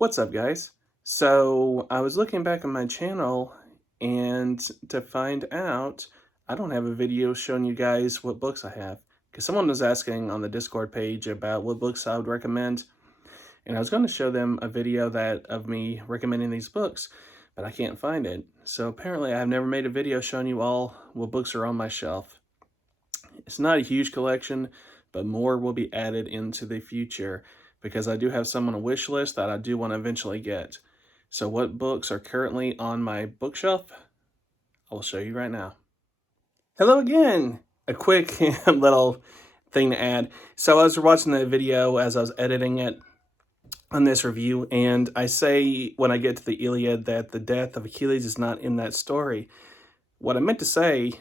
What's up, guys? So I was looking back on my channel and to find out I don't have a video showing you guys what books I have, because someone was asking on the Discord page about what books I would recommend, and I was going to show them a video of me recommending these books, but I can't find it. So apparently I've never made a video showing you all what books are on my shelf. It's not a huge collection, but more will be added into the future because I do have some on a wish list that I do want to eventually get. So what books are currently on my bookshelf? I will show you right now. Hello again! A quick little thing to add. So I was watching the video as I was editing it on this review, and I say when I get to the Iliad that the death of Achilles is not in that story. What I meant to say,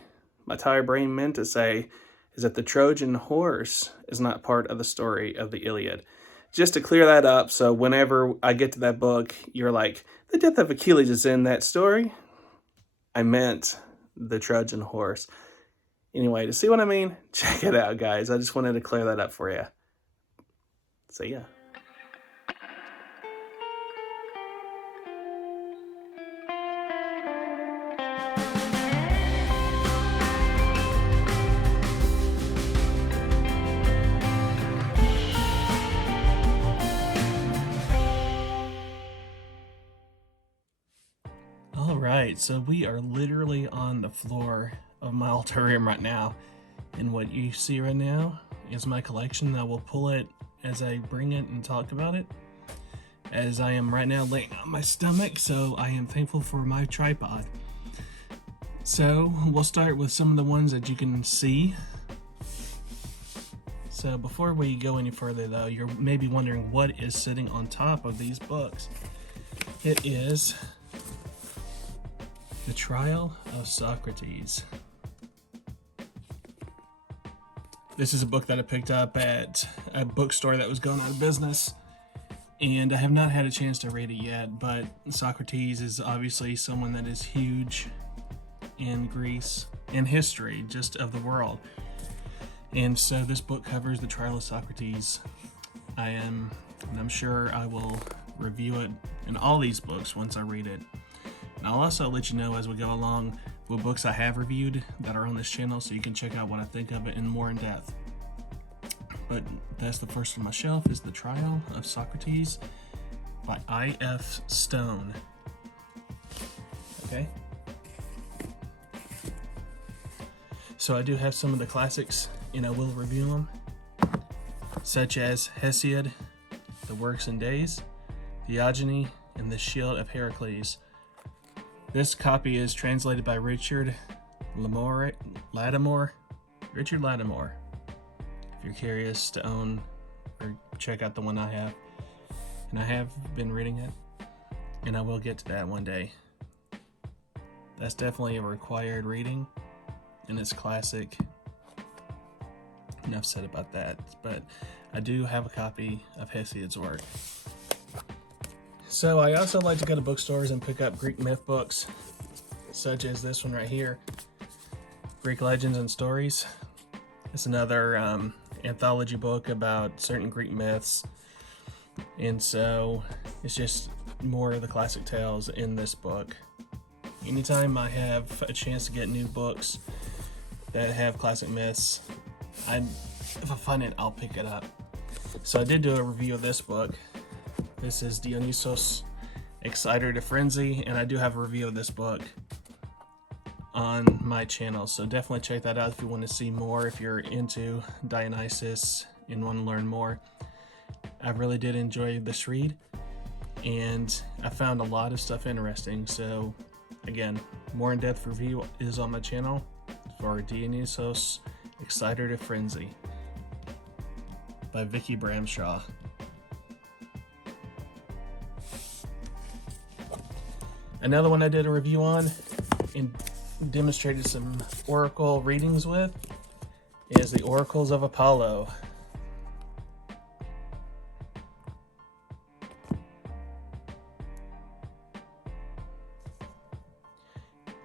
my tired brain meant to say, is that the Trojan horse is not part of the story of the Iliad. Just to clear that up, so whenever I get to that book, you're like, the death of Achilles is in that story? I meant the Trojan horse. Anyway, to see what I mean, check it out, guys. I just wanted to clear that up for you. So yeah. Alright, so we are literally on the floor of my altar room right now. And what you see right now is my collection. I will pull it as I bring it and talk about it. As I am right now laying on my stomach, so I am thankful for my tripod. So we'll start with some of the ones that you can see. So before we go any further though, you're maybe wondering what is sitting on top of these books. It is The Trial of Socrates. This is a book that I picked up at a bookstore that was going out of business, and I have not had a chance to read it yet, but Socrates is obviously someone that is huge in Greece, in history, just of the world. And so this book covers the trial of Socrates. I'm sure I will review it in all these books once I read it. And I'll also let you know as we go along what books I have reviewed that are on this channel, so you can check out what I think of it in more in depth. But that's the first on my shelf, is The Trial of Socrates by I.F. Stone. Okay. So I do have some of the classics, and I will review them, such as Hesiod, The Works and Days, Theogony, and The Shield of Heracles. This copy is translated by Richard Lattimore. Richard Lattimore. If you're curious to own or check out the one I have. And I have been reading it, and I will get to that one day. That's definitely a required reading, and it's classic. Enough said about that, but I do have a copy of Hesiod's work. So I also like to go to bookstores and pick up Greek myth books, such as this one right here, Greek Legends and Stories. It's another anthology book about certain Greek myths, and so it's just more of the classic tales in this book. Anytime I have a chance to get new books that have classic myths, if I find it, I'll pick it up. So I did do a review of this book. This is Dionysus, Exciter to Frenzy, and I do have a review of this book on my channel, so definitely check that out if you want to see more, if you're into Dionysus and want to learn more. I really did enjoy this read, and I found a lot of stuff interesting. So again, more in-depth review is on my channel for Dionysus, Exciter to Frenzy by Vicky Bramshaw. Another one I did a review on and demonstrated some oracle readings with is the Oracles of Apollo.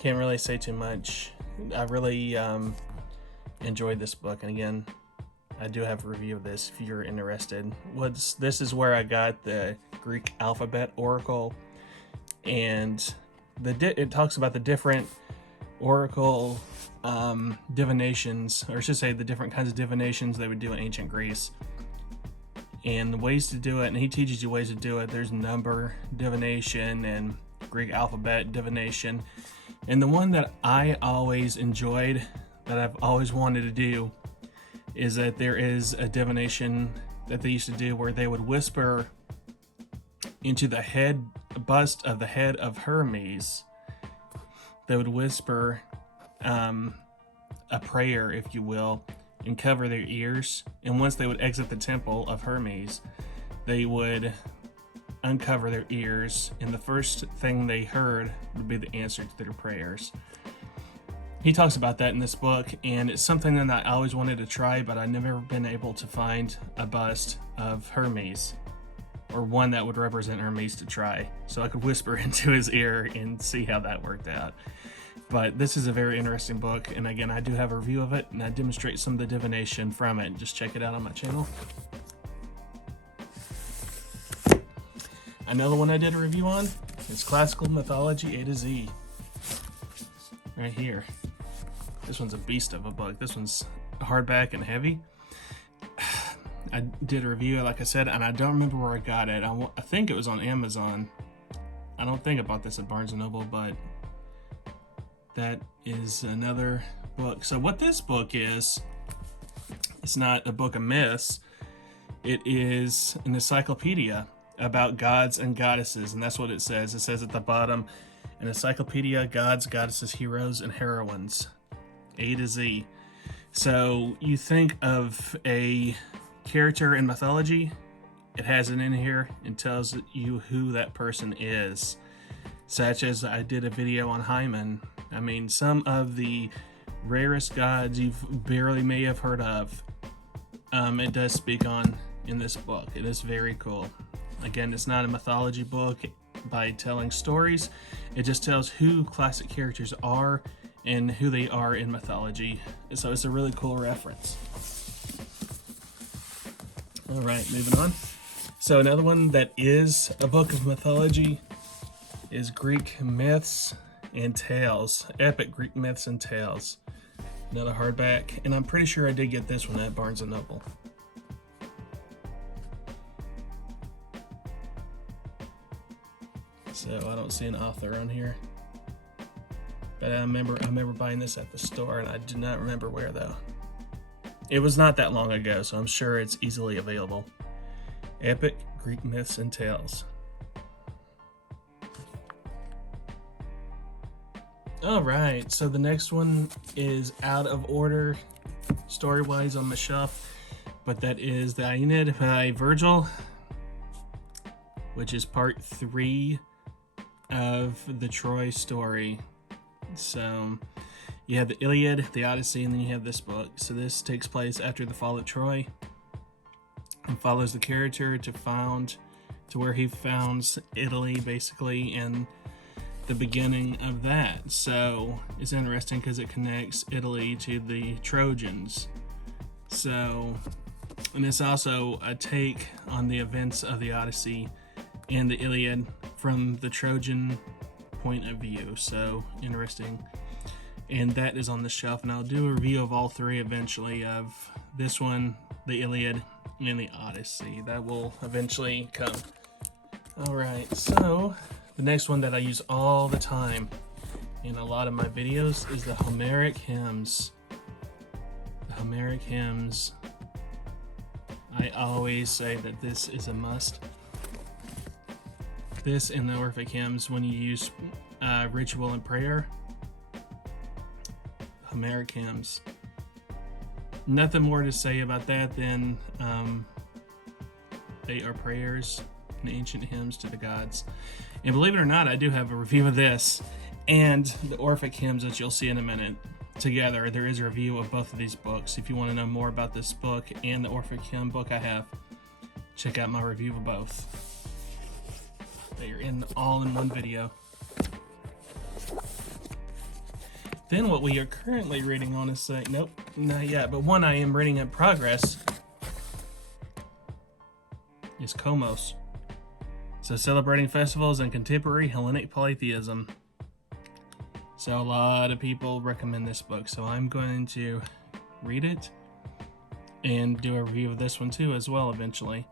Can't really say too much. I really enjoyed this book, and again, I do have a review of this if you're interested. This is where I got the Greek alphabet oracle, and it talks about the different oracle divinations, or I should say the different kinds of divinations they would do in ancient Greece, and the ways to do it. And he teaches you ways to do it. There's number divination and Greek alphabet divination. And the one that I always enjoyed, that I've always wanted to do, is that there is a divination that they used to do where they would whisper into the bust of the head of Hermes. They would whisper a prayer, if you will, and cover their ears. And once they would exit the temple of Hermes, they would uncover their ears, and the first thing they heard would be the answer to their prayers. He talks about that in this book, and it's something that I always wanted to try, but I've never been able to find a bust of Hermes, or one that would represent Hermes to try, so I could whisper into his ear and see how that worked out. But this is a very interesting book, and again, I do have a review of it, and I demonstrate some of the divination from it. Just check it out on my channel. Another one I did a review on is Classical Mythology A to Z. Right here. This one's a beast of a book. This one's hardback and heavy. I did a review, like I said, and I don't remember where I got it. I think it was on Amazon. I don't think I bought this at Barnes & Noble, but that is another book. So what this book is, it's not a book of myths. It is an encyclopedia about gods and goddesses, and that's what it says. It says at the bottom, an encyclopedia, gods, goddesses, heroes, and heroines, A to Z. So you think of a character in mythology, it has it in here and tells you who that person is. Such as I did a video on Hymen. I mean, some of the rarest gods you barely may have heard of, it does speak on in this book. It is very cool. Again, it's not a mythology book by telling stories. It just tells who classic characters are and who they are in mythology. So it's a really cool reference. All right, moving on. So another one that is a book of mythology is Greek Myths and Tales. Epic Greek Myths and Tales. Another hardback, and I'm pretty sure I did get this one at Barnes & Noble. So I don't see an author on here, but I remember buying this at the store, and I do not remember where though. It was not that long ago, so I'm sure it's easily available. Epic Greek Myths and Tales. All right, so the next one is out of order story-wise on my shelf, but that is the Aeneid by Virgil, which is part 3 of the Troy story. So you have the Iliad, the Odyssey, and then you have this book. So this takes place after the fall of Troy and follows the character to where he founds Italy, basically, and the beginning of that. So it's interesting because it connects Italy to the Trojans. So, and it's also a take on the events of the Odyssey and the Iliad from the Trojan point of view. So interesting. And that is on the shelf, and I'll do a review of all 3 eventually, of this one, the Iliad, and the Odyssey. That will eventually come. All right, so the next one that I use all the time in a lot of my videos is the Homeric Hymns. The Homeric Hymns. I always say that this is a must. This and the Orphic Hymns when you use ritual and prayer. Homeric Hymns. Nothing more to say about that than they are prayers and ancient hymns to the gods. And believe it or not, I do have a review of this and the Orphic Hymns that you'll see in a minute together. There is a review of both of these books. If you want to know more about this book and the Orphic Hymn book I have, check out my review of both. They are all in one video. Then what we are currently reading on is nope, not yet, but one I am reading in progress is Komos. So celebrating festivals and contemporary Hellenic Polytheism. So a lot of people recommend this book, so I'm going to read it and do a review of this one too as well eventually.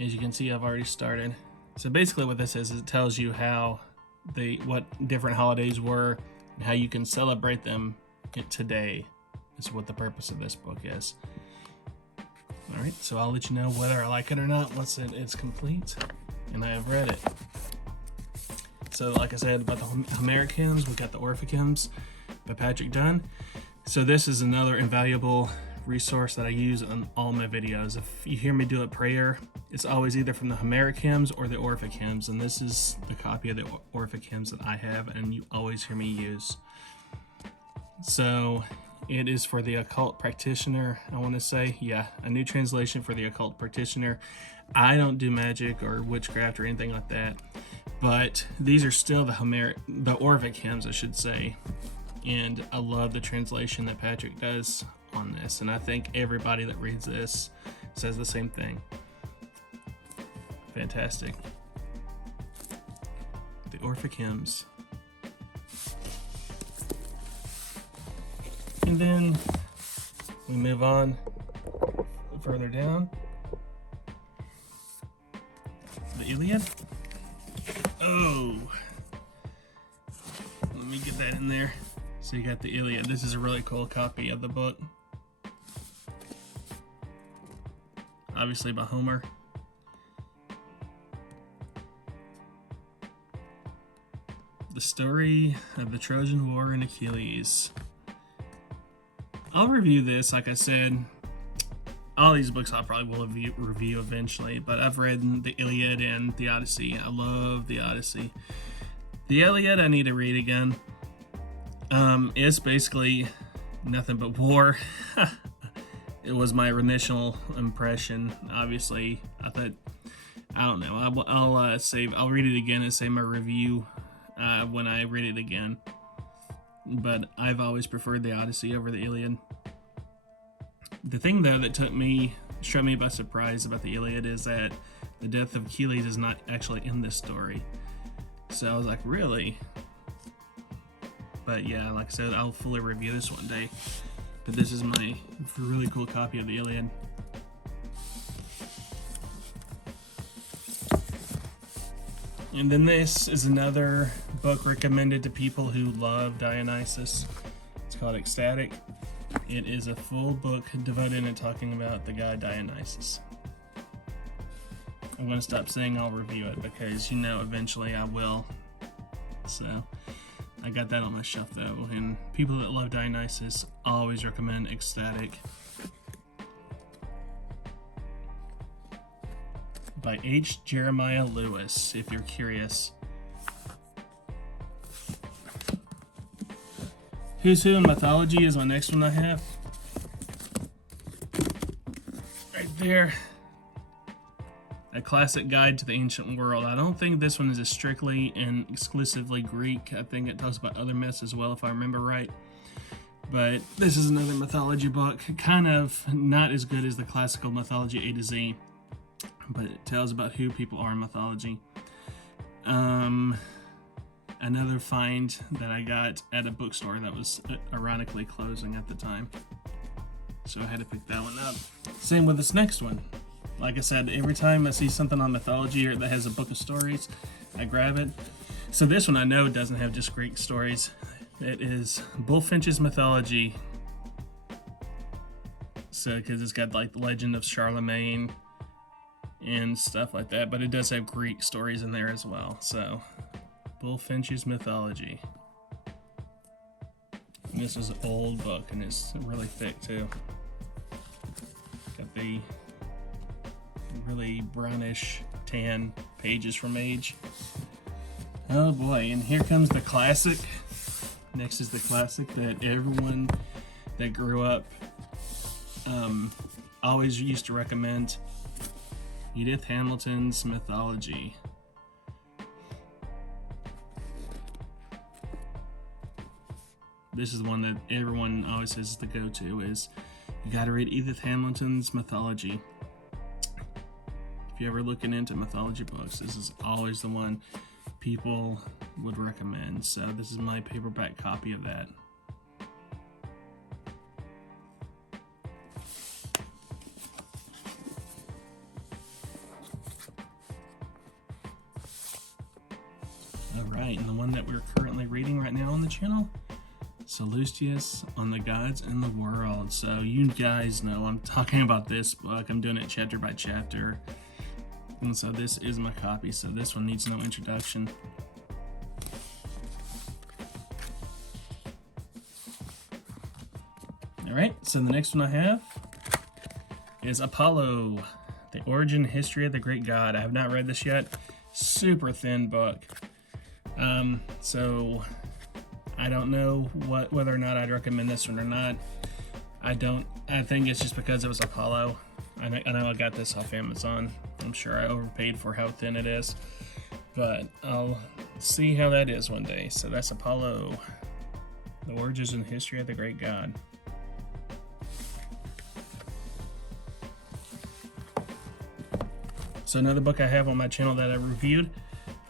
As you can see, I've already started. So basically what this is it tells you how what different holidays were and how you can celebrate them today. Is what the purpose of this book is. Alright, so I'll let you know whether I like it or not once it's complete and I have read it. So like I said about the Homeric Hymns, we got the Orphic Hymns by Patrick Dunn. So this is another invaluable resource that I use on all my videos. If you hear me do a prayer, it's always either from the Homeric Hymns or the Orphic Hymns, and this is the copy of the Orphic Hymns that I have and you always hear me use. So it is for the occult practitioner, I want to say. Yeah, a new translation for the occult practitioner. I don't do magic or witchcraft or anything like that, but these are still the Orphic Hymns, I should say. And I love the translation that Patrick does on this, and I think everybody that reads this says the same thing. Fantastic. The Orphic Hymns. And then we move on further down. The Iliad. Oh, let me get that in there. So you got the Iliad. This is a really cool copy of the book. Obviously by Homer. The story of the Trojan War and Achilles. I'll review this, like I said. All these books I probably will review eventually, but I've read the Iliad and the Odyssey. I love the Odyssey. The Iliad I need to read again. It's basically nothing but war. It was my initial impression. Obviously, I thought, I don't know. I'll read it again and say my review when I read it again. But I've always preferred the Odyssey over the Iliad. The thing though that struck me by surprise about the Iliad is that the death of Achilles is not actually in this story. So I was like, really? But yeah, like I said, I'll fully review this one day. But this is my really cool copy of the Iliad. And then this is another book recommended to people who love Dionysus. It's called Ecstatic. It is a full book devoted to talking about the god Dionysus. I'm going to stop saying I'll review it because eventually I will. So I got that on my shelf though, and people that love Dionysus always recommend Ecstatic. By H. Jeremiah Lewis, if you're curious. Who's Who in Mythology is my next one I have. Right there. A classic guide to the ancient world. I don't think this one is strictly and exclusively Greek. I think it talks about other myths as well, if I remember right. But this is another mythology book. Kind of not as good as the classical mythology A to Z, but it tells about who people are in mythology. Another find that I got at a bookstore that was ironically closing at the time. So I had to pick that one up. Same with this next one. Like I said, every time I see something on mythology or that has a book of stories, I grab it. So this one I know doesn't have just Greek stories. It is Bullfinch's Mythology. So, because it's got like the legend of Charlemagne and stuff like that, but it does have Greek stories in there as well. So, Bullfinch's Mythology. And this is an old book, and it's really thick too. Got the really brownish tan pages from age. Oh boy, and here comes the classic. Next is the classic that everyone that grew up always used to recommend. Edith Hamilton's Mythology. This is the one that everyone always says is the go-to, is you gotta read Edith Hamilton's Mythology. If If you're ever looking into mythology books, this is always the one people would recommend. So this is my paperback copy of that. Alright, and the one that we're currently reading right now on the channel, Sallustius on the Gods and the World. So you guys know I'm talking about this book. I'm doing it chapter by chapter. And so this is my copy, so this one needs no introduction. Alright, so the next one I have is Apollo, the Origin History of the Great God. I have not read this yet. Super thin book. So I don't know whether or not I'd recommend this one or not. I think it's just because it was Apollo. I know I got this off Amazon. I'm sure I overpaid for how thin it is, but I'll see how that is one day. So that's Apollo, the Origins and History of the Great God. So another book I have on my channel that I reviewed,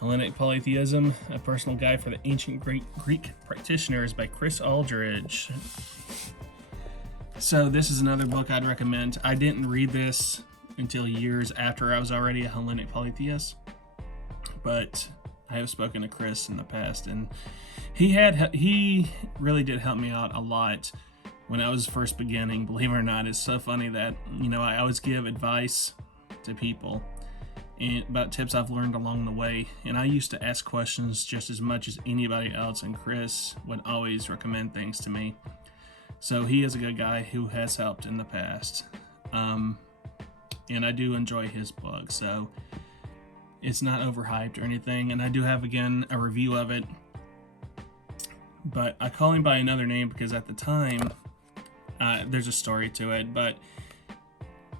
Hellenic Polytheism, a personal guide for the ancient Greek practitioners by Aldridge. So this is another book I'd recommend. I didn't read this until years after I was already a Hellenic polytheist, but I have spoken to Chris in the past, and he really did help me out a lot when I was first beginning. Believe it or not, it's so funny that, you know, I always give advice to people and about tips I've learned along the way, and I used to ask questions just as much as anybody else, and Chris would always recommend things to me. So he is a good guy who has helped in the past, and I do enjoy his book, so it's not overhyped or anything. And I do have, again, a review of it, but I call him by another name because at the time there's a story to it, but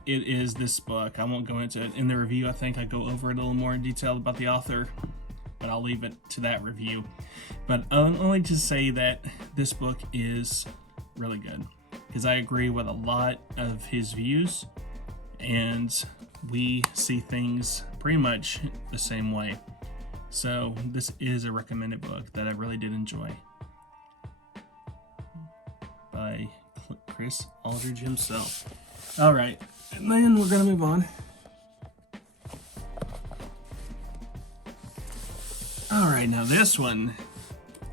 it is this book. I won't go into it in the review. I think I go over it a little more in detail about the author, but I'll leave it to that review. But only to say that this book is really good, because I agree with a lot of his views, and we see things pretty much the same way. So this is a recommended book that I really did enjoy, by Aldridge himself. All right, and then we're gonna move on. All right, now this one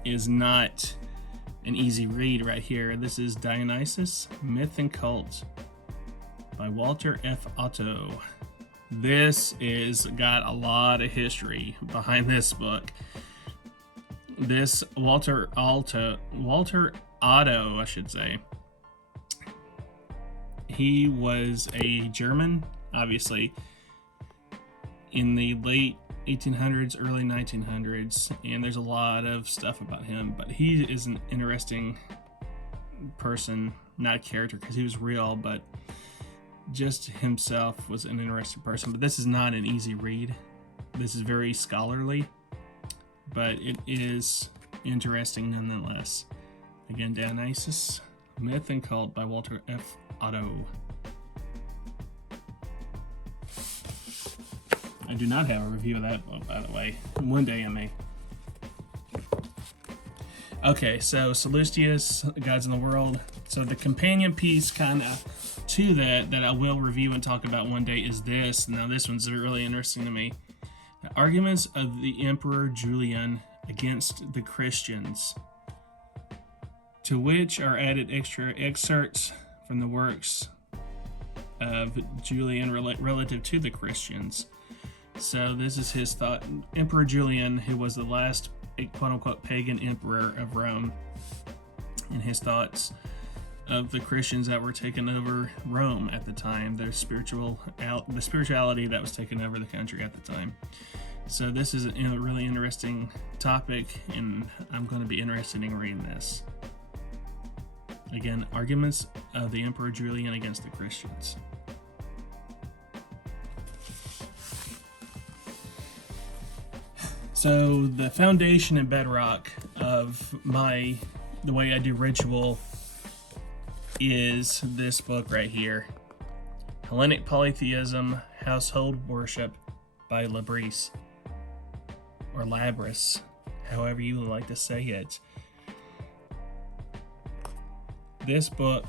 is not an easy read right here. This is Dionysus, Myth and Cult by Walter F. Otto. This is got a lot of history behind this book. This Walter Otto, I should say. He was a German, obviously, in the late 1800s, early 1900s, and there's a lot of stuff about him, but he is an interesting person, not a character because he was real, but just himself was an interesting person. But this is not an easy read. This is very scholarly, but it is interesting nonetheless. Again, Dionysus, Myth and Cult by Walter F. Otto. I do not have a review of that book, by the way. One day I may. Okay, so Sallustius, Gods in the World. So the companion piece kind of to that I will review and talk about one day is this. Now this one's really interesting to me. The arguments of the Emperor Julian against the Christians, to which are added extra excerpts from the works of Julian relative to the Christians. So this is his thought. Emperor Julian, who was the last quote-unquote pagan emperor of Rome, and his thoughts of the Christians that were taking over Rome at the time, the spirituality that was taking over the country at the time. So this is a really interesting topic, and I'm going to be interested in reading this. Again, arguments of the Emperor Julian against the Christians. So the foundation and bedrock of the way I do ritual is this book right here. Hellenic Polytheism, Household Worship by Labris, or Labris, however you would like to say it. This book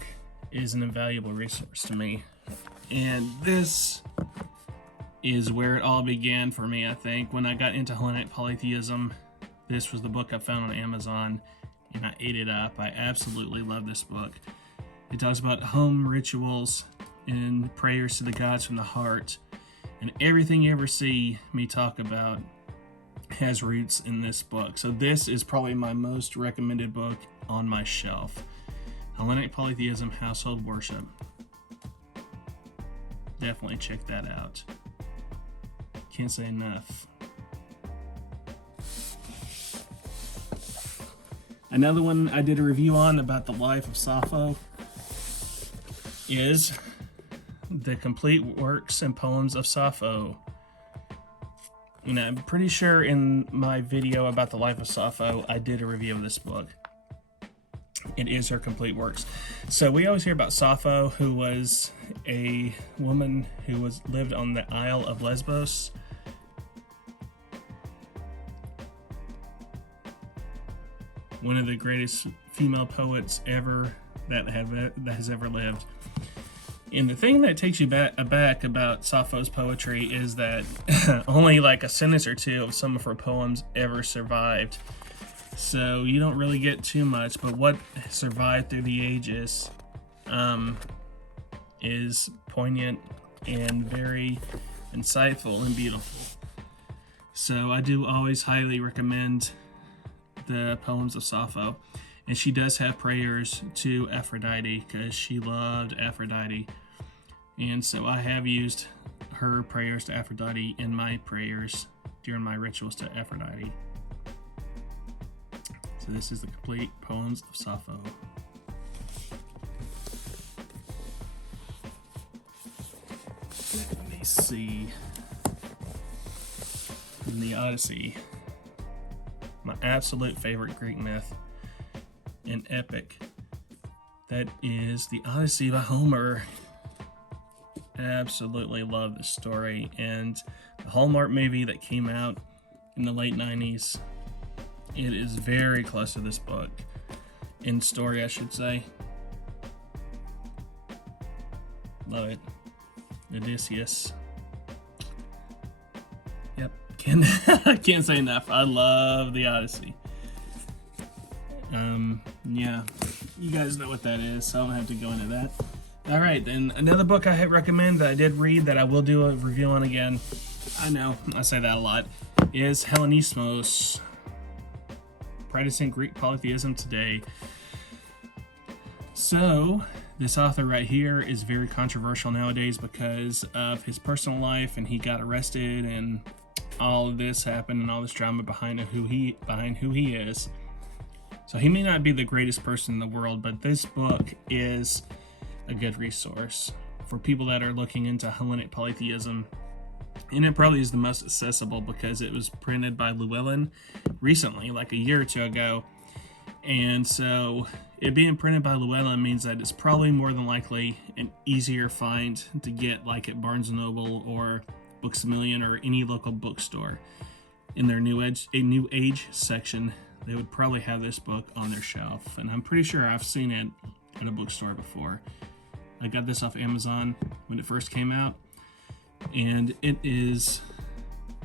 is an invaluable resource to me, and this is where it all began for me, I think. When I got into Hellenic Polytheism, this was the book I found on Amazon, and I ate it up. I absolutely love this book. It talks about home rituals and prayers to the gods from the heart, and everything you ever see me talk about has roots in this book. So this is probably my most recommended book on my shelf. Hellenic Polytheism, Household Worship. Definitely check that out. Can't say enough. Another one I did a review on about the life of Sappho is The Complete Works and Poems of Sappho. And I'm pretty sure in my video about the life of Sappho, I did a review of this book. It is her complete works. So we always hear about Sappho, who was a woman who lived on the Isle of Lesbos. One of the greatest female poets ever that has ever lived. And the thing that takes you aback about Sappho's poetry is that only like a sentence or two of some of her poems ever survived. So you don't really get too much, but what survived through the ages is poignant and very insightful and beautiful. So I do always highly recommend the poems of Sappho. And she does have prayers to Aphrodite because she loved Aphrodite. And so I have used her prayers to Aphrodite in my prayers during my rituals to Aphrodite. So this is the complete poems of Sappho. Let me see. In the Odyssey, my absolute favorite Greek myth and epic. That is the Odyssey by Homer. Absolutely love this story, and the Hallmark movie that came out in the late 90s, it is very close to this book in story, I should say. Love it. Odysseus. Yep, can't say enough. I love the Odyssey. Yeah, you guys know what that is, so I don't have to go into that. All right, then another book I recommend that I did read that I will do a review on again, I know, I say that a lot, is Hellenismos, Protestant Greek Polytheism Today. So, this author right here is very controversial nowadays because of his personal life, and he got arrested, and all of this happened, and all this drama behind who he is. So he may not be the greatest person in the world, but this book is a good resource for people that are looking into Hellenic Polytheism. And it probably is the most accessible because it was printed by Llewellyn recently, like a year or two ago. And so it being printed by Llewellyn means that it's probably more than likely an easier find to get, like at Barnes & Noble or Books A Million or any local bookstore. In their New Age section, they would probably have this book on their shelf. And I'm pretty sure I've seen it at a bookstore before. I got this off Amazon when it first came out, and it is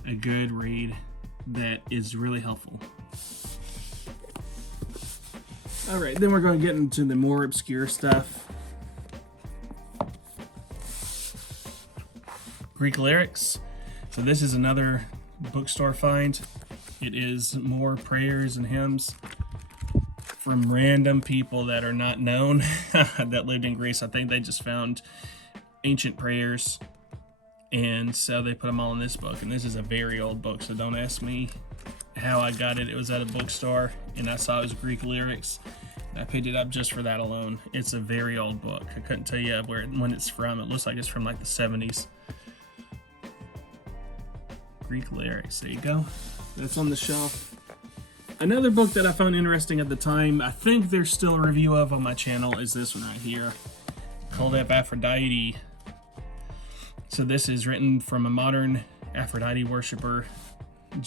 a good read that is really helpful. All right, then we're going to get into the more obscure stuff. Greek lyrics. So this is another bookstore find. It is more prayers and hymns from random people that are not known that lived in Greece. I think they just found ancient prayers, and so they put them all in this book. And this is a very old book, so don't ask me how I got it. It was at a bookstore, and I saw it was Greek lyrics. And I picked it up just for that alone. It's a very old book. I couldn't tell you when it's from. It looks like it's from like the 70s. Greek lyrics. There you go. That's on the shelf. Another book that I found interesting at the time, I think there's still a review of on my channel, is this one right here, called Aphrodite. So this is written from a modern Aphrodite worshiper.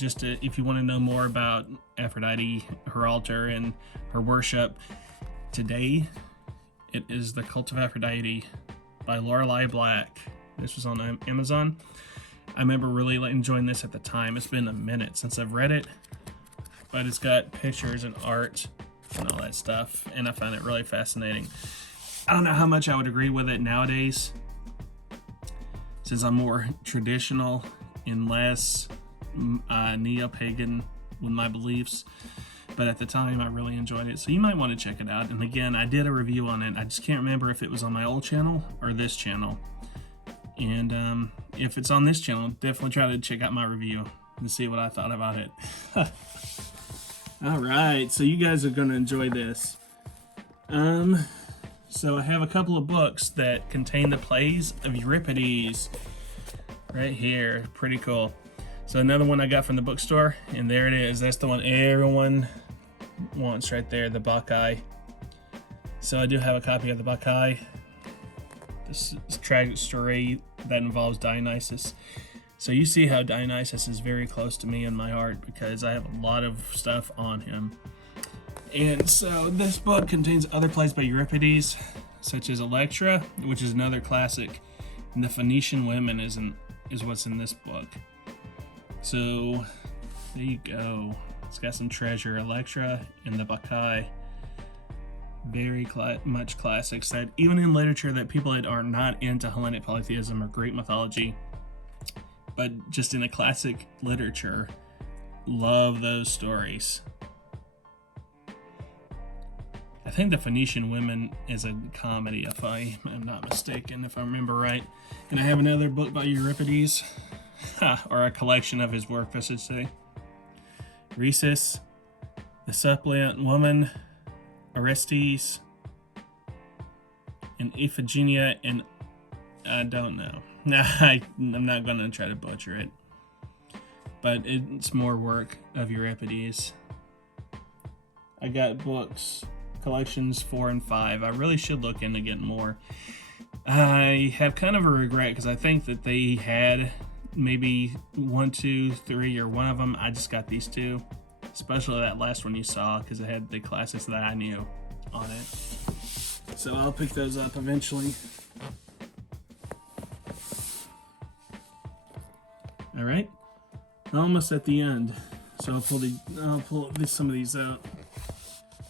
If you want to know more about Aphrodite, her altar, and her worship, today it is The Cult of Aphrodite by Lorelei Black. This was on Amazon. I remember really enjoying this at the time. It's been a minute since I've read it, but it's got pictures and art and all that stuff, and I found it really fascinating. I don't know how much I would agree with it nowadays, since I'm more traditional and less neo-pagan with my beliefs. But at the time, I really enjoyed it, so you might want to check it out. And again, I did a review on it. I just can't remember if it was on my old channel or this channel. And if it's on this channel, definitely try to check out my review and see what I thought about it. All right, so you guys are going to enjoy this. So I have a couple of books that contain the plays of Euripides right here. Pretty cool. So another one I got from the bookstore, and there it is. That's the one everyone wants right there, the Bacchae. So I do have a copy of the Bacchae. This is a tragic story that involves Dionysus. So you see how Dionysus is very close to me in my heart, because I have a lot of stuff on him. And so this book contains other plays by Euripides, such as Electra, which is another classic, and the Phoenician Women is what's in this book. So there you go. It's got some treasure. Electra and the Bacchae. Very much classics that even in literature that people that are not into Hellenic Polytheism or Greek mythology, but just in a classic literature, love those stories. I think the Phoenician Women is a comedy, if I am not mistaken, if I remember right. And I have another book by Euripides, or a collection of his work, I should say. Rhesus, the Suppliant Woman, Orestes, and Iphigenia, and I don't know. I'm not going to try to butcher it. But it's more work of Euripides. I got books, collections 4 and 5. I really should look into getting more. I have kind of a regret, because I think that they had maybe 1, 2, 3, or one of them. I just got these 2. Especially that last one you saw, because it had the classics that I knew on it. So I'll pick those up eventually. All right, almost at the end. So I'll pull some of these out.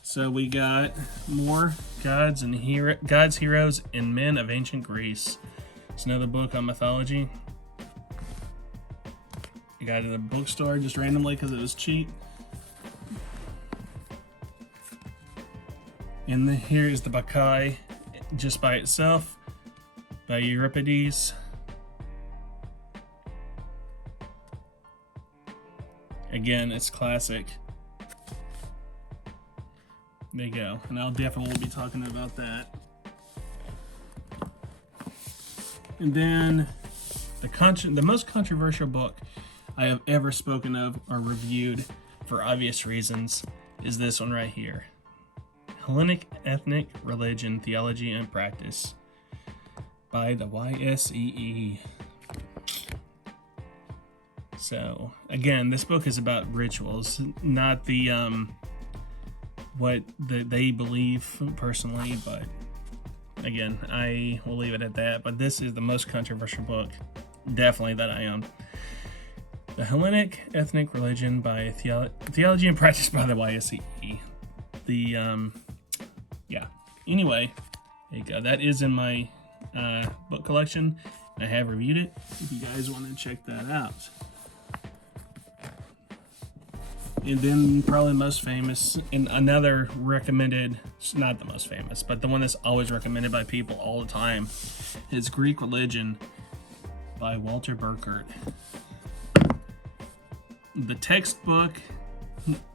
So we got more gods, heroes, and men of ancient Greece. It's another book on mythology. I got it at a bookstore just randomly because it was cheap. And here is the Bacchae, just by itself, by Euripides. Again, it's classic. There you go. And I'll definitely be talking about that. And then the most controversial book I have ever spoken of or reviewed, for obvious reasons, is this one right here. Hellenic Ethnic Religion, Theology, and Practice by the YSEE. So, again, this book is about rituals, not the what they believe personally, but again, I will leave it at that. But this is the most controversial book, definitely, that I own. The Hellenic Ethnic Religion by Theology and Practice by the YSEE. Anyway, there you go. That is in my book collection. I have reviewed it, if you guys want to check that out. And then probably the most famous, and another recommended, not the most famous, but the one that's always recommended by people all the time, is Greek Religion by Walter Burkert. The textbook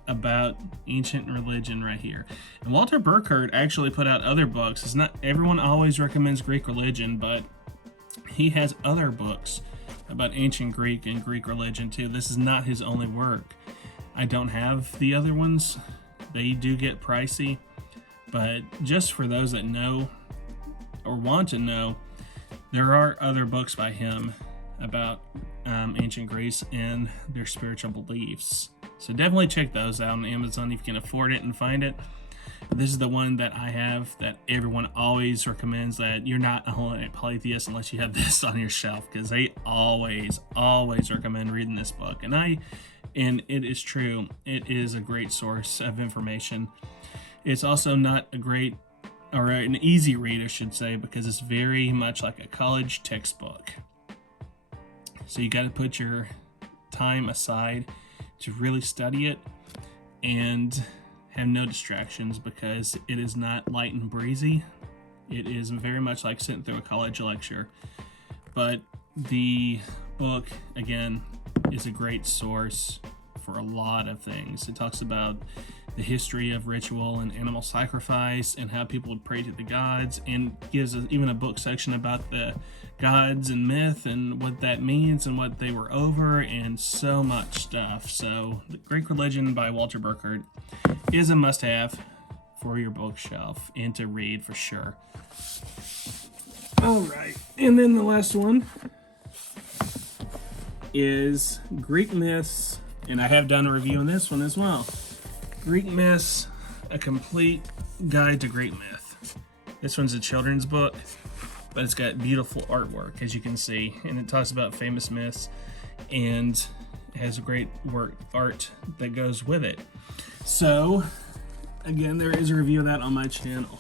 about ancient religion right here. And Walter Burkert actually put out other books. It's not everyone always recommends Greek religion, but he has other books about ancient Greek and Greek religion too. This is not his only work. I don't have the other ones. They do get pricey, but just for those that know or want to know, There are other books by him about ancient Greece and their spiritual beliefs. So definitely check those out on Amazon if you can afford it and find it. This is the one that I have that everyone always recommends, that you're not a Hellenic Polytheist unless you have this on your shelf, because they always recommend reading this book. And it is true. It is a great source of information. It's also not a great, or an easy read, I should say, because it's very much like a college textbook. So you got to put your time aside to really study it and have no distractions, because it is not light and breezy. It is very much like sitting through a college lecture. But the book, again, is a great source for a lot of things. It talks about the history of ritual and animal sacrifice and how people would pray to the gods, and gives even a book section about the gods and myth and what that means and what they were over, and so much stuff. So The Greek Religion by Walter Burkhardt is a must-have for your bookshelf and to read for sure. All right, and then the last one is Greek Myths, and I have done a review on this one as well. Greek Myths, a complete guide to Greek myth. This one's a children's book, but it's got beautiful artwork, as you can see, and it talks about famous myths and has a great art that goes with it. So, again, there is a review of that on my channel.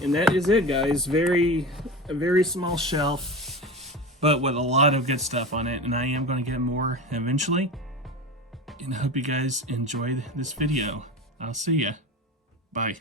And that is it, guys. A very small shelf, but with a lot of good stuff on it, and I am going to get more eventually. And I hope you guys enjoyed this video. I'll see ya. Bye.